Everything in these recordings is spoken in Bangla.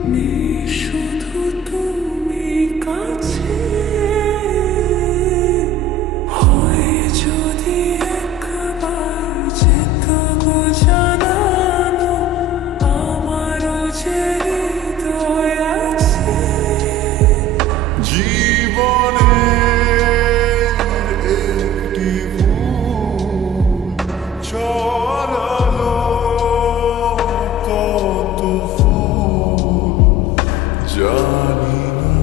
শুধু তুমি কাছে হয় যদি একবার যেত গো জানানো আমারও যে হৃদয় আছে জীবনে একটি ভুল ছড়ালো কত ফুল জানি না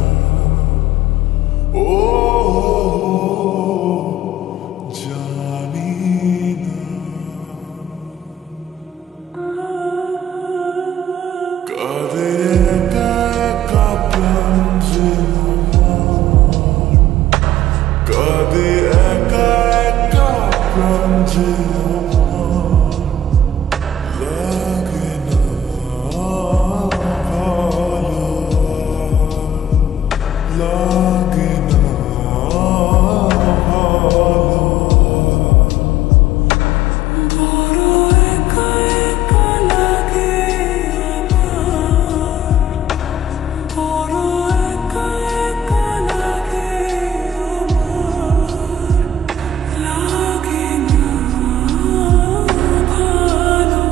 ও জানি না কাঁদে একা একা প্রাণ যে আমার কাঁদে একা একা প্রাণ যে আমার লাগে না ভালো লাগে না ভালো বড় একা একা লাগে আমার বড় একা একা লাগে আমার লাগে না ভালো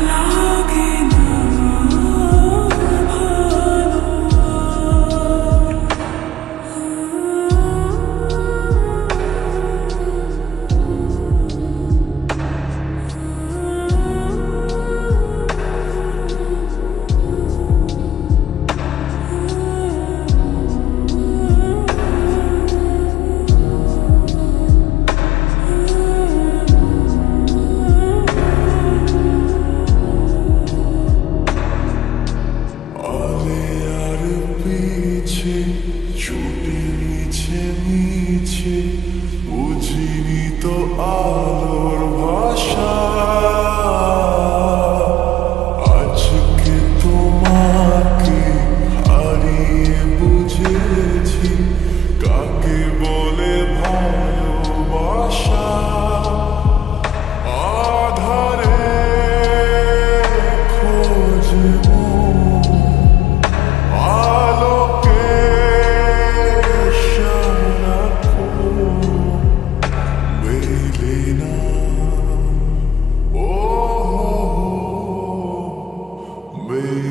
লাগে না আলে আর পিছে ছুটে মিছে মিছে বুঝিনি তো আলোর ভাষা আজকে তোমাকে হারিয়ে বুঝেছি কাকে বলে ভালোবাসা আধারে খোঁজবো আলোকে সারাক্ষণ মেলে না ও মেলে